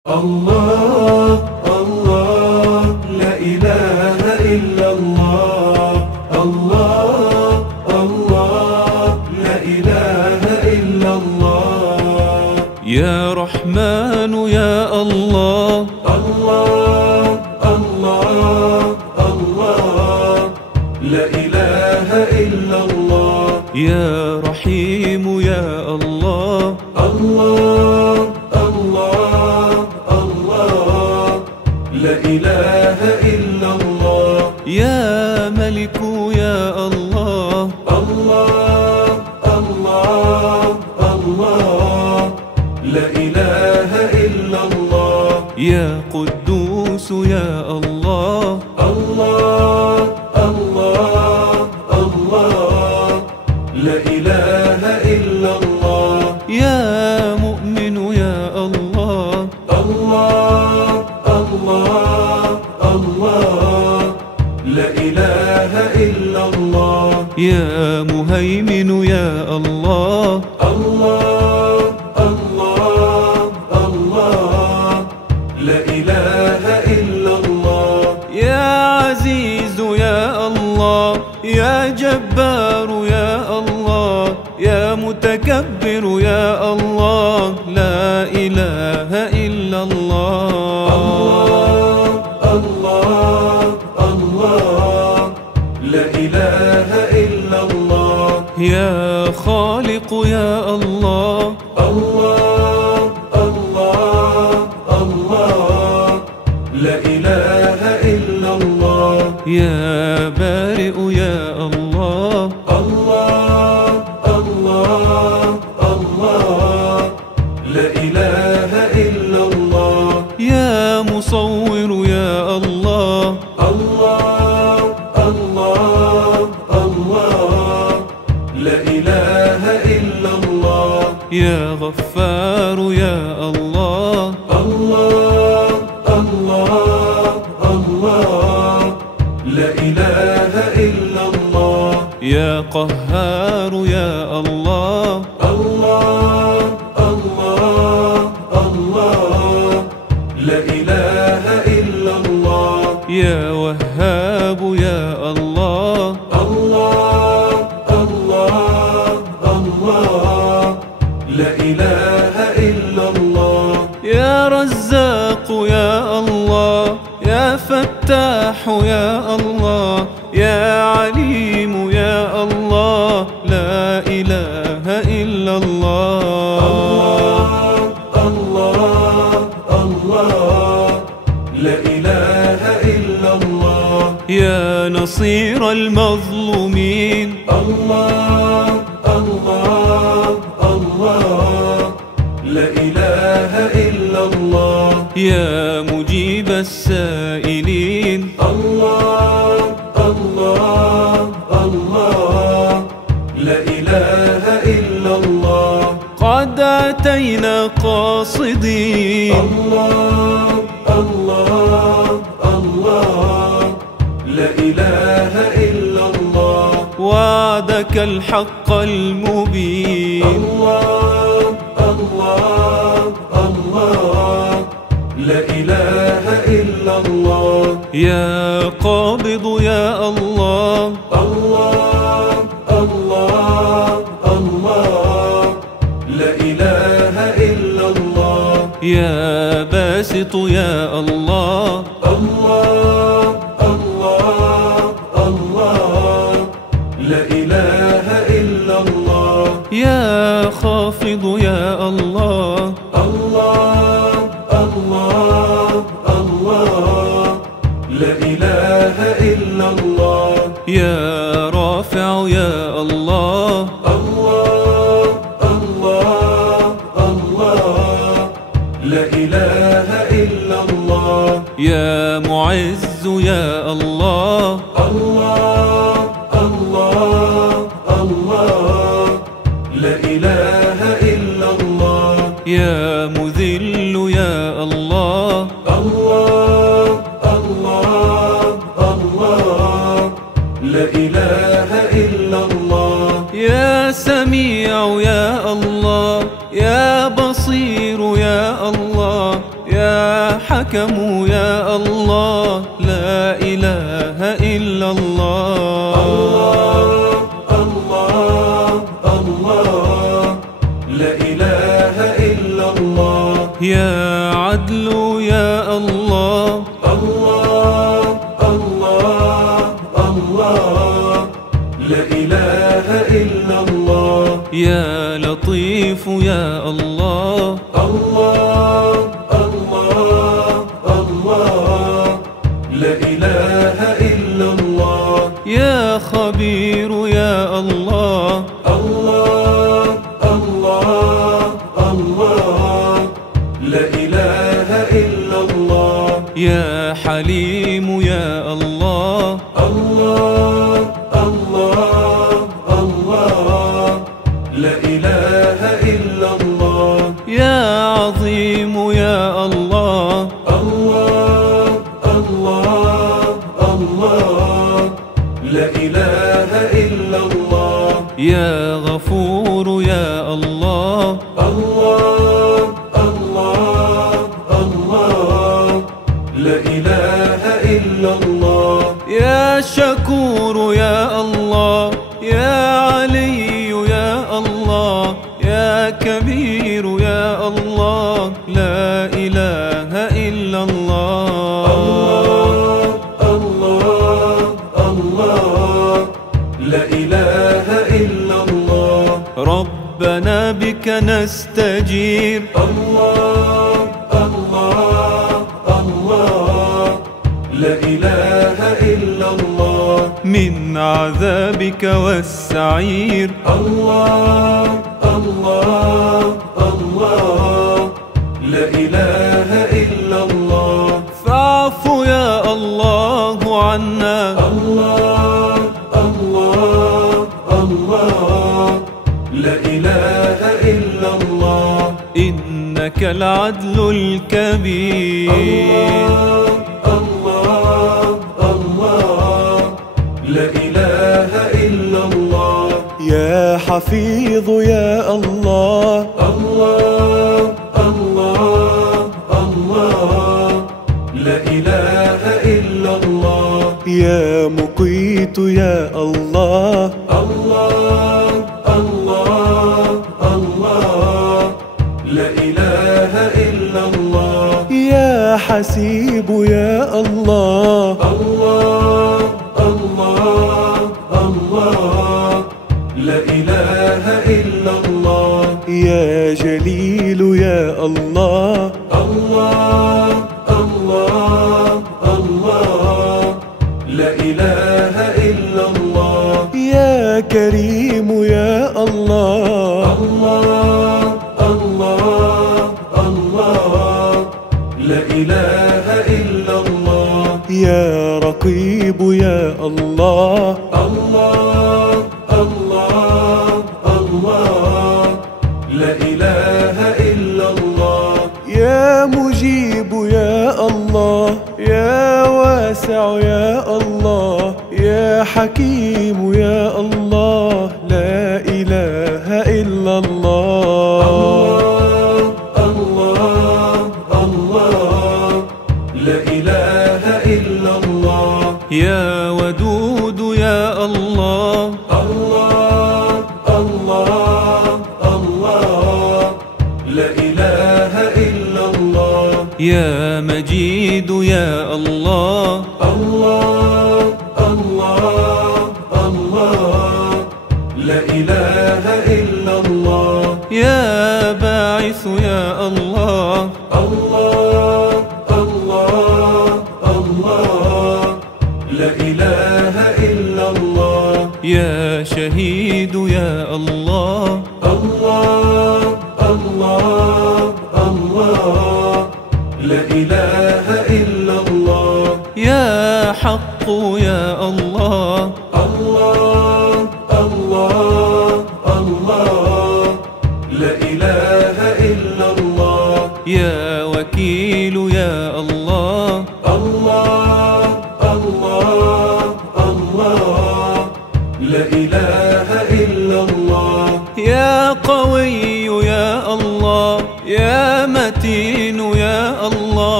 الله الله لا إله إلا الله. الله الله لا إله إلا الله. يا رحمن يا الله. الله الله الله لا إله إلا الله. يا رحيم يا الله. الله الله الله لا إله إلا الله. يا ملك يا الله. الله الله الله لا إله إلا الله. يا قدوس يا الله. الله الله الله لا إله إلا الله. يا مؤمن يا الله. الله الله الله لا إله إلا الله. يا مهيمن يا الله. الله الله الله لا إله إلا الله. يا عزيز يا الله. يا جبار يا الله. يا متكبر يا الله. لا إله إلا الله. الله الله لا إله إلا الله. يا خالق يا الله. الله الله الله لا إله إلا الله. يا بارئ يا الله. الله الله الله لا إله إلا الله. يا مصور يا الله. الله الله الله لا إله إلا الله. يا غفار يا الله. الله الله الله لا إله إلا الله. يا قهار يا الله. الله الله الله لا إله إلا الله. يا وهاب يا الله. الله الله الله لا إله إلا الله. يا رزاق يا الله. يا فتاح يا الله. يا عليم يا الله. لا إله إلا الله. الله الله لا إله إلا الله. يا نصير المظلومين. الله الله الله لا إله إلا الله. يا مجيب السائلين. الله الله الله لا إله إلا الله. قد أتينا قاصدين. الله الله الله لا إله إلا الله. وعدك الحق المبين. الله الله الله لا إله إلا الله. يا قابض يا الله. الله الله الله لا إله إلا الله. يا باسط يا الله. الله الله الله لا إله إلا الله. يا خافض يا الله. الله الله الله لا إله إلا الله. يا رافع يا الله. الله الله الله لا إله إلا الله. يا معز يا الله. الله الله الله لا إله إلا الله. يا مذل يا الله. الله الله الله لا إله إلا الله. يا سميع يا الله. يا بصير يا الله. يا يا حكم يا الله، لا إله إلا الله. الله الله لا إله إلا الله. يا عدل يا الله. الله الله لا إله إلا الله. يا لطيف يا الله. الله لا إله إلا الله. يا خبير يا الله. الله لا إله إلا الله. يا حليم يا الله. الله لا إله إلا الله. يا عظيم يا الله. الله لا إله إلا الله. يا غفور يا الله. الله لا إله إلا الله. يا شكور يا الله. يا علي يا الله. يا كبير يا الله، لا إله إلا الله. الله لا إله إلا الله. ربنا بك نستجير. الله لا إله إلا الله. من عذابك والسعير. الله لا إله إلا الله. فاعف يا الله عنا. الله لا إله إلا الله. إنك العدل الكبير. الله لا إله إلا الله. يا حفيظ يا الله. الله لا إله إلا الله. يا مقيت يا الله. الله لا إله إلا الله. يا حسيب يا الله. الله لا إله إلا الله. يا جليل يا الله. الله لا إله إلا الله. يا كريم يا الله. الله لا إله إلا الله. يا رقيب يا الله. الله لا إله إلا الله. يا مجيب يا الله. يا واسع يا الله. يا حكيم يا الله، لا إله إلا الله. الله لا إله إلا الله. يا ودود يا الله. الله لا إله إلا الله. يا مجيد يا الله. الله لا إله إلا الله. يا باعث يا الله. الله لا إله إلا الله. يا شهيد يا الله. الله لا إله إلا الله. يا حق يا الله. الله لا إله إلا الله. يا وكيل يا الله. الله لا إله إلا الله. يا قوي يا الله. يا متين يا الله.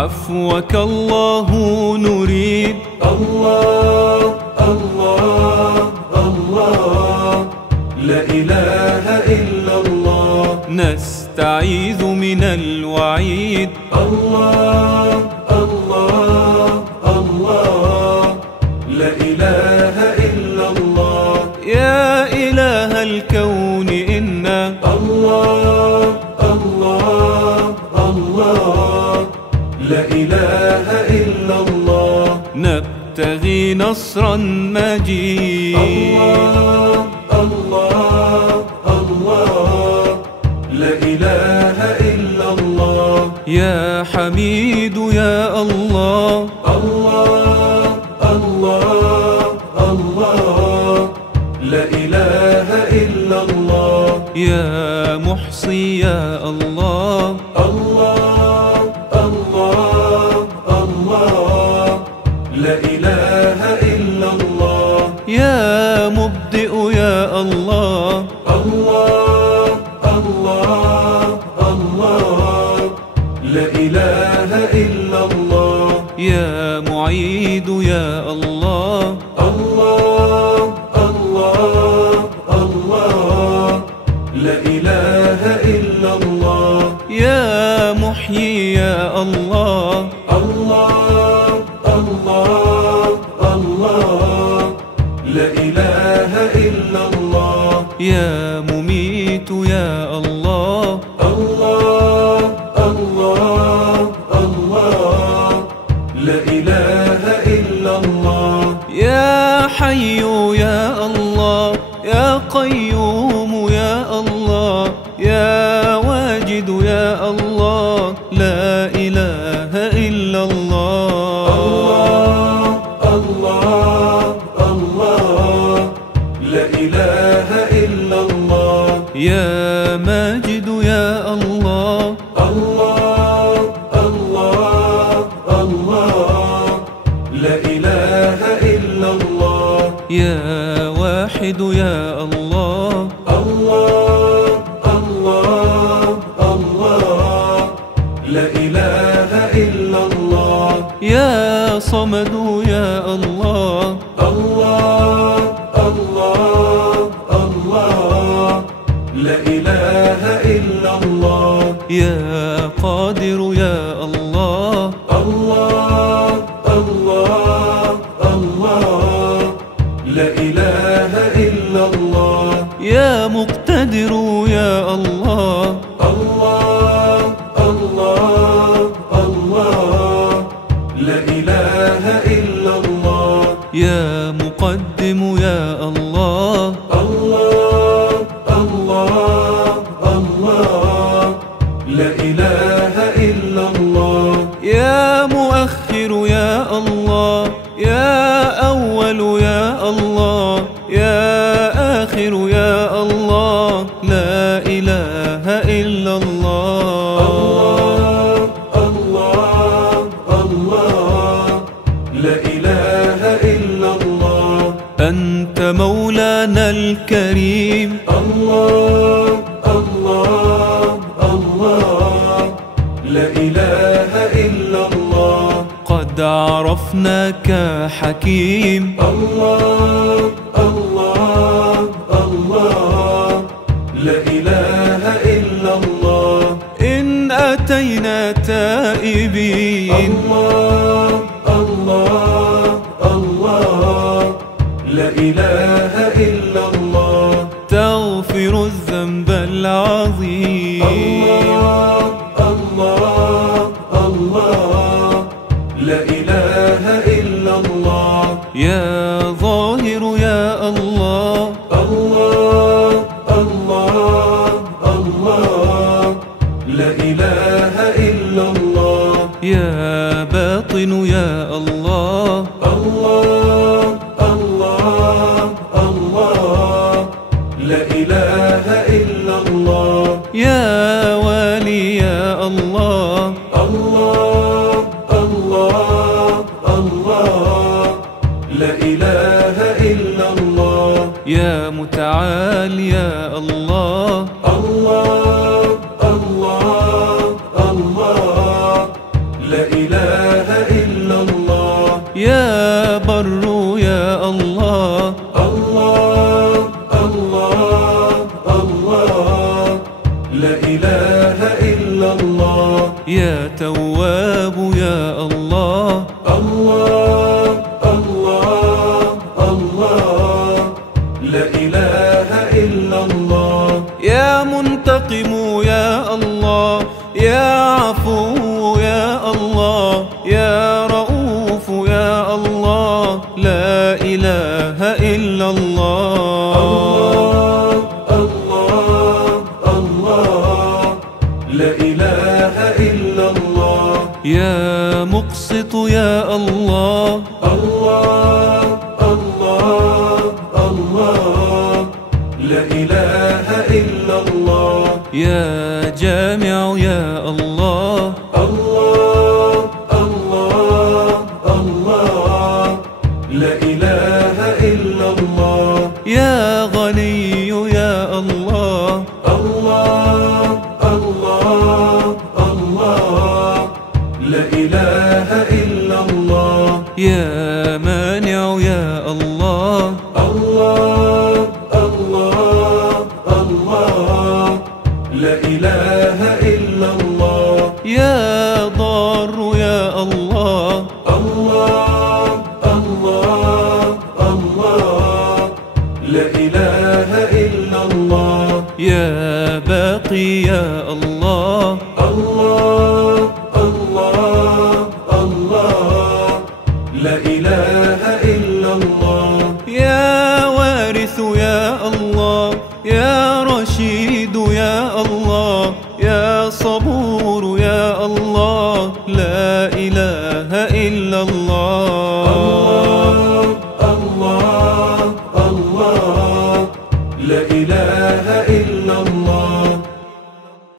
عفوك الله نريد. الله الله الله، لا إله إلا الله. نستعيذ من الوعيد. الله الله الله، لا إله إلا الله. يا إله الكون إنا الله الله الله، لا إله إلا الله. نبتغي نصرا مجيد. الله الله الله، لا إله إلا الله. يا حميد يا الله. الله الله الله، لا إله إلا الله. يا محصي يا الله. الله الله الله، لا إله إلا الله. يا مبدئ يا الله. الله الله الله، لا إله إلا الله. يا معيد يا الله. الله الله الله، لا إله إلا الله. يا محيي يا الله. الله الله الله، لا إله إلا الله. يا مميت يا الله. الله الله الله، لا إله إلا الله. يا حي يا الله. يا قيوم يا الله. يا واجد يا الله. لا إله إلا الله. الله الله الله، لا إله إلا الله. يا ماجد يا الله. الله الله الله، لا إله إلا الله. يا واحد يا الله. الله الله الله، لا إله إلا الله. يا صمد يا الله. الله الله الله، لا إله إلا الله. يا قادر يا الله. الله الله الله، لا إله إلا الله. يا مقتدر يا الله. الله الله الله، لا إله إلا الله. يا مقدم يا الله. الله الله الله، لا إله إلا الله. يا مؤخر يا الله. يا أول يا الله. يا آخر يا الله. لا إله إلا الله. الله الله الله، لا إله إلا الله. أنت مولانا الكريم. الله الله الله، لا إله إلا الله. قد عرفناك حكيم. الله الله الله، لا إله إلا الله. إن أتينا تائبين. الله الله الله، لا إله إلا الله. تغفر الذنب العظيم. الله الله الله، لا إله إلا الله. يا ظاهر يا الله. الله الله الله، لا إله إلا الله. يا باطن يا الله. الله الله الله، لا إله إلا الله. يا والي يا الله. الله الله الله، لا إله إلا الله. يا متعال يا الله. الله الله الله، لا إله إلا الله. يا بر يا الله. الله الله الله لا إله إلا الله. يا تواب يا الله. الله الله الله لا إله إلا الله. يا منتقم يا الله. يا عفو يا الله. يا رؤوف يا الله. لا إله إلا الله. الله الله الله لا إله إلا الله. يا مقسط يا الله. الله الله الله لا إله إلا الله. يا جامع يا الله. الله الله الله لا إله إلا الله. يا غني يا الله. الله الله الله لا إله إلا الله. يا مانع يا الله. الله الله الله لا إله إلا الله. يا ضار يا الله. الله الله الله لا إله إلا الله. يا باقي يا الله.